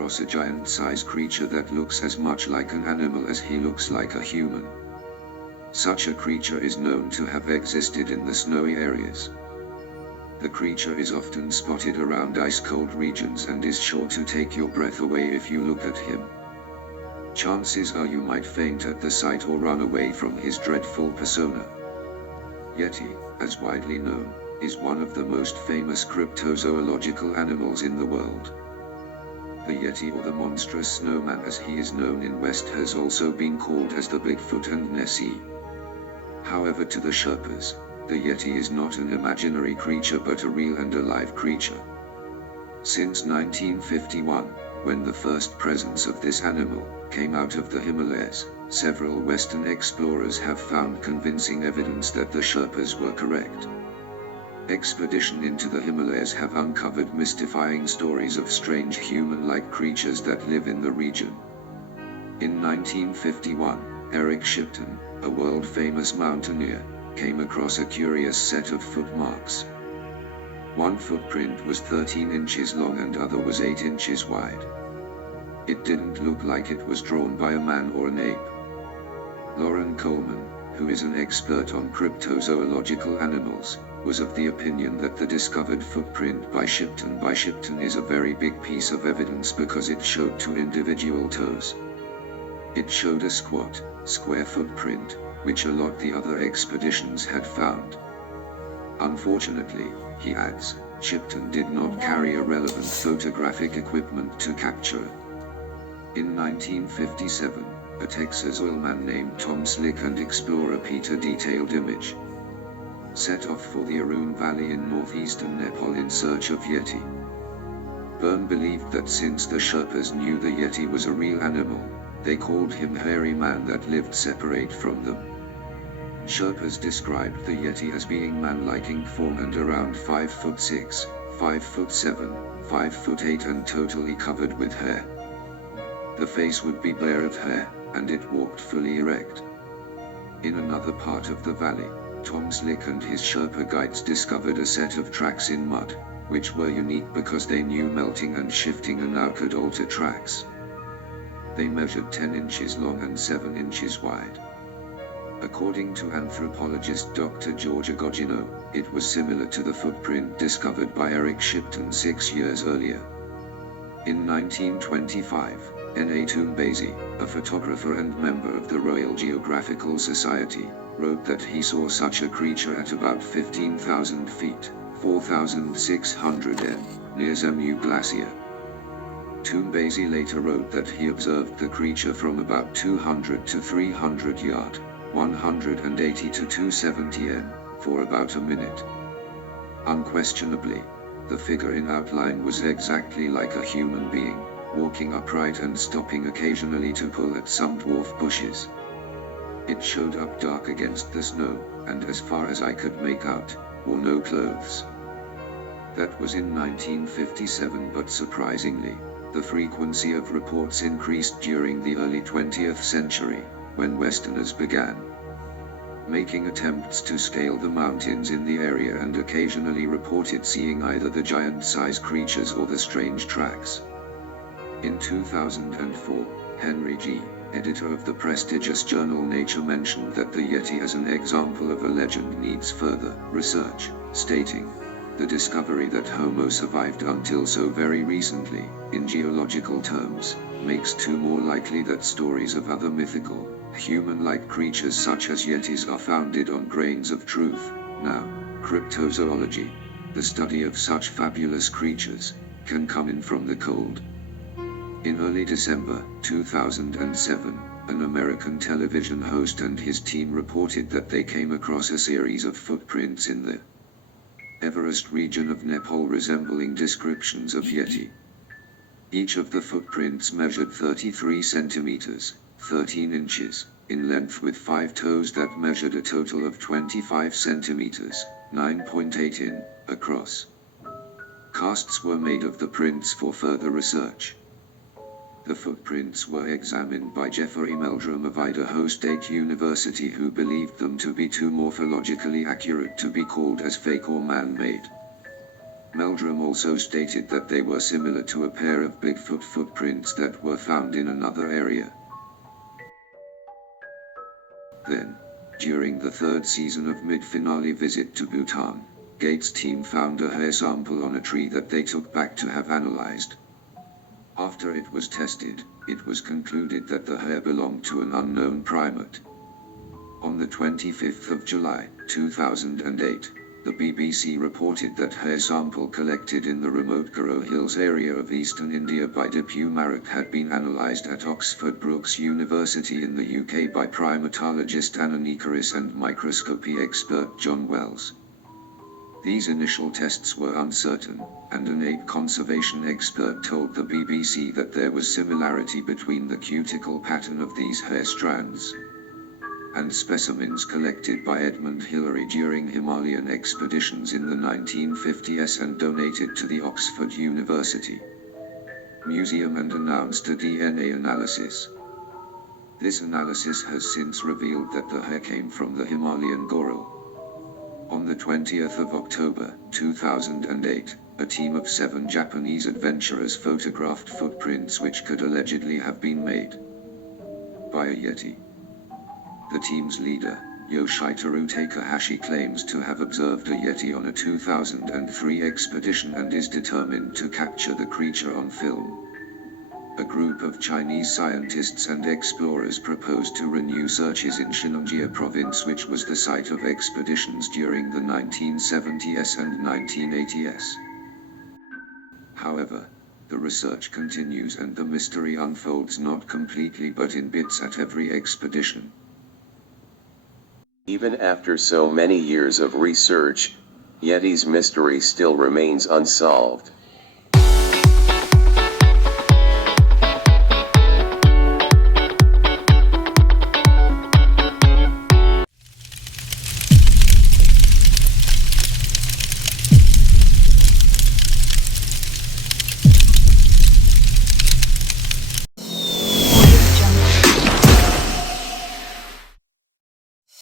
across a giant-sized creature that looks as much like an animal as he looks like a human. Such a creature is known to have existed in the snowy areas. The creature is often spotted around ice-cold regions and is sure to take your breath away if you look at him. Chances are you might faint at the sight or run away from his dreadful persona. Yeti, as widely known, is one of the most famous cryptozoological animals in the world. The Yeti, or the monstrous snowman as he is known in West, has also been called as the Bigfoot and Nessie. However, to the Sherpas, the Yeti is not an imaginary creature but a real and alive creature. Since 1951, when the first presence of this animal came out of the Himalayas, several Western explorers have found convincing evidence that the Sherpas were correct. Expeditions into the Himalayas have uncovered mystifying stories of strange human-like creatures that live in the region. In 1951, Eric Shipton, a world-famous mountaineer, came across a curious set of footmarks. One footprint was 13 inches long and other was 8 inches wide. It didn't look like it was drawn by a man or an ape. Lauren Coleman, who is an expert on cryptozoological animals, was of the opinion that the discovered footprint by Shipton is a very big piece of evidence because it showed 2 individual toes. It showed a squat, square footprint, which a lot the other expeditions had found. Unfortunately, he adds, Shipton did not carry a relevant photographic equipment to capture it. In 1957, a Texas oilman named Tom Slick and explorer Peter detailed image set off for the Arun Valley in northeastern Nepal in search of Yeti. Byrne believed that since the Sherpas knew the Yeti was a real animal, they called him hairy man that lived separate from them. Sherpas described the Yeti as being man-like in form and around 5'6", 5'7", 5'8" and totally covered with hair. The face would be bare of hair, and it walked fully erect. In another part of the valley, Tom Slick and his Sherpa guides discovered a set of tracks in mud, which were unique because they knew melting and shifting and now could alter tracks. They measured 10 inches long and 7 inches wide. According to anthropologist Dr. George Agogino, it was similar to the footprint discovered by Eric Shipton 6 years earlier. In 1925, N.A. Toombesi, a photographer and member of the Royal Geographical Society, wrote that he saw such a creature at about 15,000 feet, 4,600 n, near Zemu Glacier. Toombesi later wrote that he observed the creature from about 200 to 300 yard, 180 to 270 n, for about a minute. Unquestionably, the figure in outline was exactly like a human being, walking upright and stopping occasionally to pull at some dwarf bushes. It showed up dark against the snow, and as far as I could make out, wore no clothes. That was in 1957, but surprisingly, the frequency of reports increased during the early 20th century, when Westerners began making attempts to scale the mountains in the area and occasionally reported seeing either the giant-sized creatures or the strange tracks. In 2004, Henry G., editor of the prestigious journal Nature, mentioned that the Yeti as an example of a legend needs further research, stating, "The discovery that Homo survived until so very recently, in geological terms, makes too more likely that stories of other mythical, human-like creatures such as Yetis are founded on grains of truth. Now, cryptozoology, the study of such fabulous creatures, can come in from the cold." In early December 2007, an American television host and his team reported that they came across a series of footprints in the Everest region of Nepal resembling descriptions of Yeti. Each of the footprints measured 33 centimeters, 13 inches, in length with 5 toes that measured a total of 25 centimeters, 9.8 in, across. Casts were made of the prints for further research. The footprints were examined by Jeffrey Meldrum of Idaho State University, who believed them to be too morphologically accurate to be called as fake or man-made. Meldrum also stated that they were similar to a pair of Bigfoot footprints that were found in another area. Then, during the third season of Mid-Finale Visit to Bhutan, Gates' team found a hair sample on a tree that they took back to have analyzed. After it was tested, it was concluded that the hair belonged to an unknown primate. On the 25th of July, 2008, the BBC reported that hair sample collected in the remote Garo Hills area of eastern India by Dipu Marak had been analysed at Oxford Brookes University in the UK by primatologist Anna Nikaris and microscopy expert John Wells. These initial tests were uncertain, and an ape conservation expert told the BBC that there was similarity between the cuticle pattern of these hair strands and specimens collected by Edmund Hillary during Himalayan expeditions in the 1950s and donated to the Oxford University Museum and announced a DNA analysis. This analysis has since revealed that the hair came from the Himalayan Goro. On the 20th of October, 2008, a team of 7 Japanese adventurers photographed footprints which could allegedly have been made by a Yeti. The team's leader, Yoshiteru Takahashi, claims to have observed a Yeti on a 2003 expedition and is determined to capture the creature on film. A group of Chinese scientists and explorers proposed to renew searches in Xinjiang province, which was the site of expeditions during the 1970s and 1980s. However, the research continues and the mystery unfolds not completely but in bits at every expedition. Even after so many years of research, Yeti's mystery still remains unsolved.